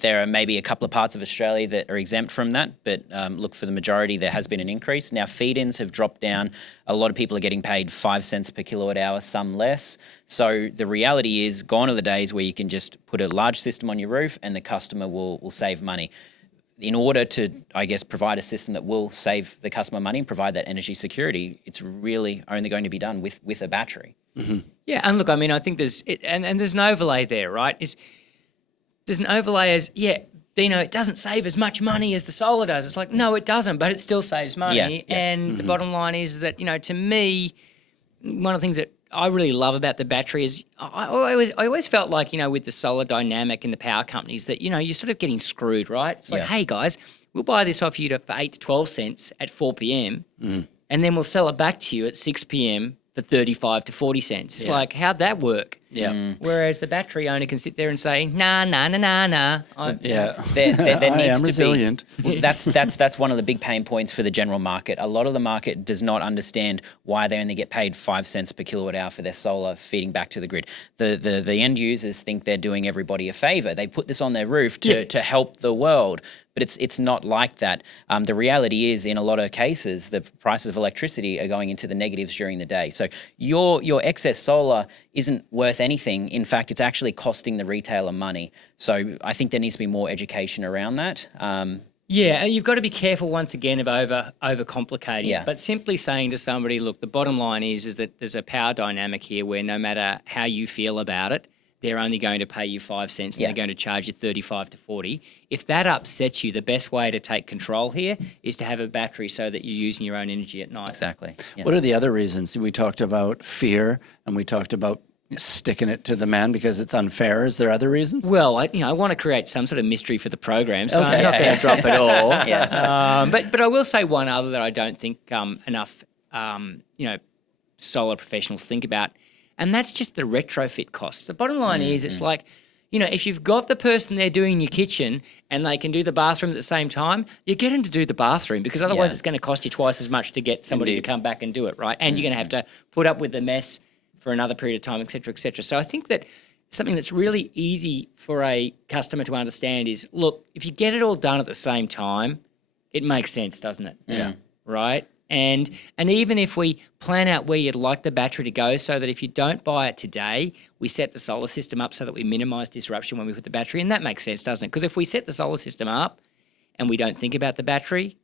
There are maybe a couple of parts of Australia that are exempt from that, but look, for the majority, there has been an increase. Now, feed-ins have dropped down. A lot of people are getting paid 5 cents per kilowatt hour, some less. So the reality is, gone are the days where you can just put a large system on your roof and the customer will save money. In order to, I guess, provide a system that will save the customer money and provide that energy security, it's really only going to be done with a battery. Yeah, and look, I think there's an overlay there, right? There's an overlay as, Dino, it doesn't save as much money as the solar does. It's like, no, it doesn't, but it still saves money. And the bottom line is that, to me, one of the things that I really love about the battery is I always felt like, with the solar dynamic and the power companies that, you're sort of getting screwed, right? It's like, hey, guys, we'll buy this off you for 8 to 12 cents at 4 p.m. And then we'll sell it back to you at 6 p.m. for 35 to 40 cents. It's like, how'd that work? Whereas the battery owner can sit there and say, nah. There needs resilient. to be. That's one of the big pain points for the general market. A lot of the market does not understand why they only get paid 5 cents per kilowatt hour for their solar feeding back to the grid. The end users think they're doing everybody a favor. They put this on their roof to help the world. But it's not like that. The reality is, in a lot of cases, the prices of electricity are going into the negatives during the day. So your excess solar isn't worth anything. In fact, it's actually costing the retailer money. So I think there needs to be more education around that. Yeah, and you've got to be careful once again of overcomplicating it. But simply saying to somebody, look, the bottom line is that there's a power dynamic here where no matter how you feel about it, they're only going to pay you 5 cents and they're going to charge you 35 to 40. If that upsets you, the best way to take control here is to have a battery so that you're using your own energy at night. Exactly. Yeah. What are the other reasons? We talked about fear and we talked about sticking it to the man because it's unfair. Is there other reasons? Well, I want to create some sort of mystery for the program, so I'm not going to drop it all. But I will say one other that I don't think enough solar professionals think about, and that's just the retrofit costs. The bottom line is it's like, if you've got the person there doing your kitchen and they can do the bathroom at the same time, you get them to do the bathroom because otherwise it's going to cost you twice as much to get somebody to come back and do it, right? And you're going to have to put up with the mess for another period of time, et cetera, et cetera. So I think that something that's really easy for a customer to understand is, look, if you get it all done at the same time, it makes sense, doesn't it? Yeah. Right? And even if we plan out where you'd like the battery to go so that if you don't buy it today, we set the solar system up so that we minimise disruption when we put the battery in, that makes sense, doesn't it? Because if we set the solar system up and we don't think about the battery,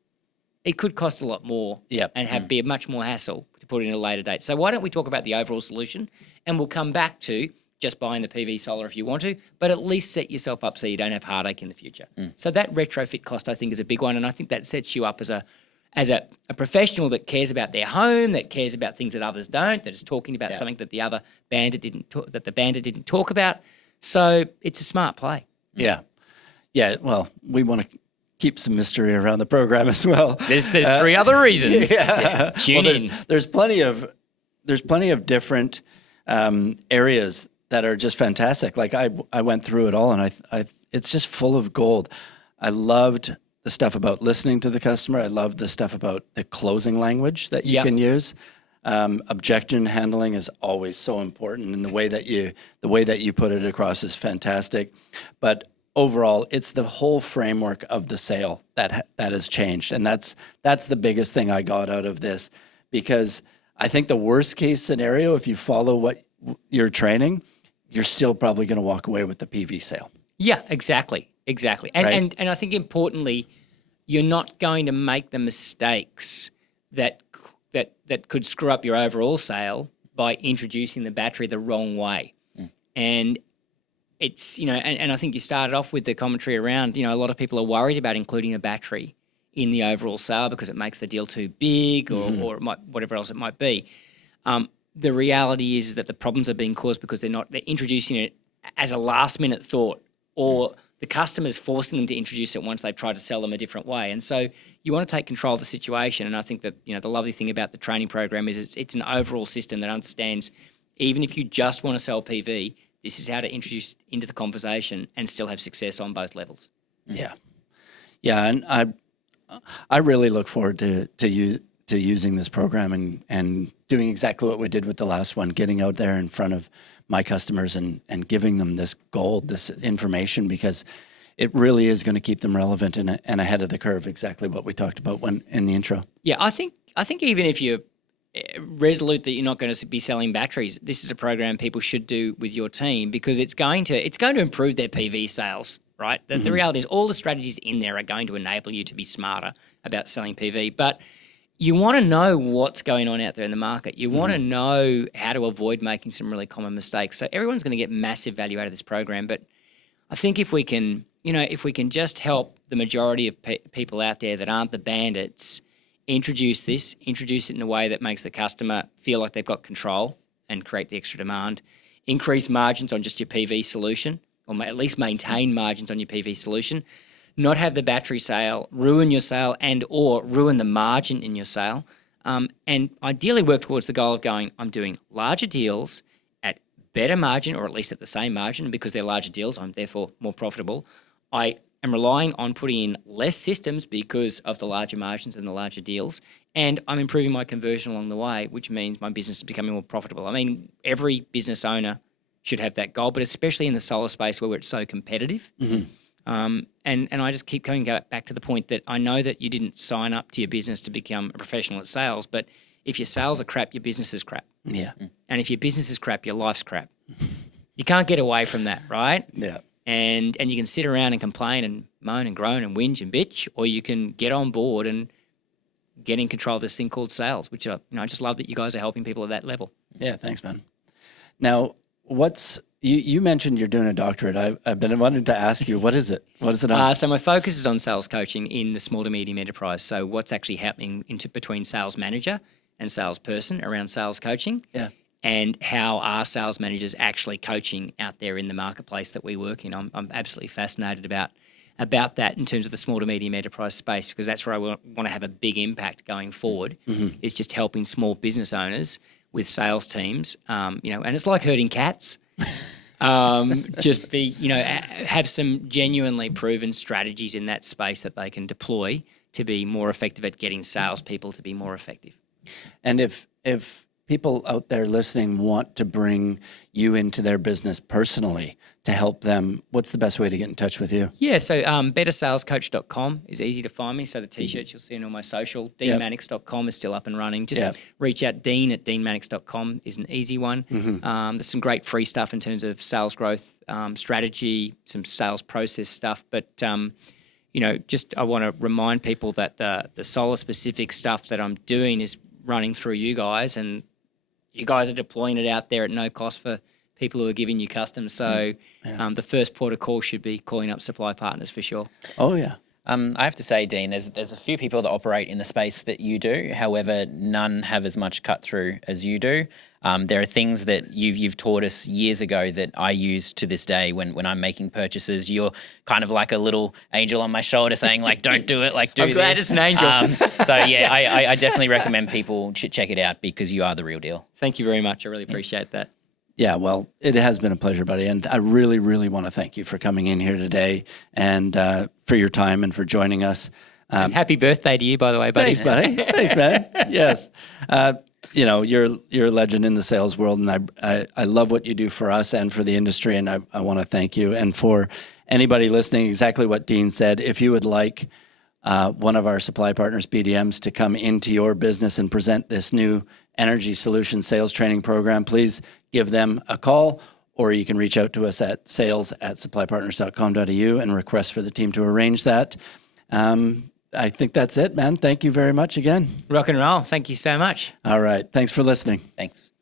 it could cost a lot more and be a much more hassle to put it in a later date. So why don't we talk about the overall solution, and we'll come back to just buying the PV solar if you want to, but at least set yourself up so you don't have heartache in the future. So that retrofit cost, I think, is a big one, and I think that sets you up as a professional that cares about their home, that cares about things that others don't, that is talking about something that the other bandit didn't talk about. So it's a smart play. Yeah. Well, we want to keep some mystery around the program as well. There's 3 other reasons. Tune in. There's plenty of different areas that are just fantastic. Like I went through it all, and I it's just full of gold. I loved the stuff about listening to the customer. I love the stuff about the closing language that you can use. Objection handling is always so important, and the way that you put it across is fantastic. But overall, it's the whole framework of the sale that has changed, and that's the biggest thing I got out of this, because I think the worst case scenario, if you follow what you're training, you're still probably going to walk away with the PV sale. Yeah, exactly. And I think importantly, you're not going to make the mistakes that could screw up your overall sale by introducing the battery the wrong way. And it's, and I think you started off with the commentary around, a lot of people are worried about including a battery in the overall sale because it makes the deal too big or it might, whatever else it might be. The reality is that the problems are being caused because they're introducing it as a last minute thought, or the customer's forcing them to introduce it once they've tried to sell them a different way. And so you want to take control of the situation. And I think that, the lovely thing about the training program is it's an overall system that understands, even if you just want to sell PV, this is how to introduce into the conversation and still have success on both levels. Yeah. Yeah. And I really look forward to using this program and doing exactly what we did with the last one, getting out there in front of my customers and giving them this gold, this information, because it really is going to keep them relevant and ahead of the curve, exactly what we talked about in the intro. Yeah, I think even if you're resolute that you're not going to be selling batteries, this is a program people should do with your team, because it's going to improve their PV sales, right? The reality is all the strategies in there are going to enable you to be smarter about selling PV, but you want to know what's going on out there in the market. You want to know how to avoid making some really common mistakes. So everyone's going to get massive value out of this program. But I think if we can just help the majority of people out there that aren't the bandits introduce it in a way that makes the customer feel like they've got control and create the extra demand, increase margins on just your PV solution, or at least maintain margins on your PV solution, not have the battery sale ruin your sale and or ruin the margin in your sale, and ideally work towards the goal of going, I'm doing larger deals at better margin, or at least at the same margin, because they're larger deals, I'm therefore more profitable. I am relying on putting in less systems because of the larger margins and the larger deals, and I'm improving my conversion along the way, which means my business is becoming more profitable. I mean, every business owner should have that goal, but especially in the solar space where it's so competitive. And I just keep coming back to the point that I know that you didn't sign up to your business to become a professional at sales, but if your sales are crap, your business is crap. Yeah. And if your business is crap, your life's crap. You can't get away from that, right? Yeah. And you can sit around and complain and moan and groan and whinge and bitch, or you can get on board and get in control of this thing called sales, which I just love that you guys are helping people at that level. Yeah, thanks, man. Now, you mentioned you're doing a doctorate. I've been wanting to ask you, what is it? What is it on? So my focus is on sales coaching in the small to medium enterprise. So what's actually happening between sales manager and salesperson around sales coaching. Yeah. And how are sales managers actually coaching out there in the marketplace that we work in? I'm absolutely fascinated about that in terms of the small to medium enterprise space, because that's where I want to have a big impact going forward, is just helping small business owners with sales teams, and it's like herding cats. Just have some genuinely proven strategies in that space that they can deploy to be more effective at getting salespeople to be more effective. And if people out there listening want to bring you into their business personally to help them, what's the best way to get in touch with you? Yeah, so bettersalescoach.com is easy to find me. So the T-shirts you'll see on all my social. DeanMannix.com is still up and running. Just reach out. Dean at DeanMannix.com is an easy one. There's some great free stuff in terms of sales growth strategy, some sales process stuff. But, just I want to remind people that the solar specific stuff that I'm doing is running through you guys, and you guys are deploying it out there at no cost for people who are giving you custom. So the first port of call should be calling up supply partners for sure. Oh, yeah. I have to say, Dean, there's a few people that operate in the space that you do. However, none have as much cut through as you do. There are things that you've taught us years ago that I use to this day when I'm making purchases. You're kind of like a little angel on my shoulder saying, like, don't do it, like, do this. I'm glad it's an angel. So, yeah, I definitely recommend people check it out, because you are the real deal. Thank you very much. I really appreciate that. Yeah, well, it has been a pleasure, buddy. And I really, really want to thank you for coming in here today and for your time and for joining us. And happy birthday to you, by the way, buddy. Thanks, buddy. Thanks, man. Yes. You're a legend in the sales world, and I love what you do for us and for the industry, and I want to thank you. And for anybody listening, exactly what Dean said, if you would like one of our supply partners, BDMs, to come into your business and present this new energy solution sales training program, please give them a call, or you can reach out to us at sales@supplypartners.com.au and request for the team to arrange that. I think that's it, man. Thank you very much again. Rock and roll. Thank you so much. All right. Thanks for listening. Thanks.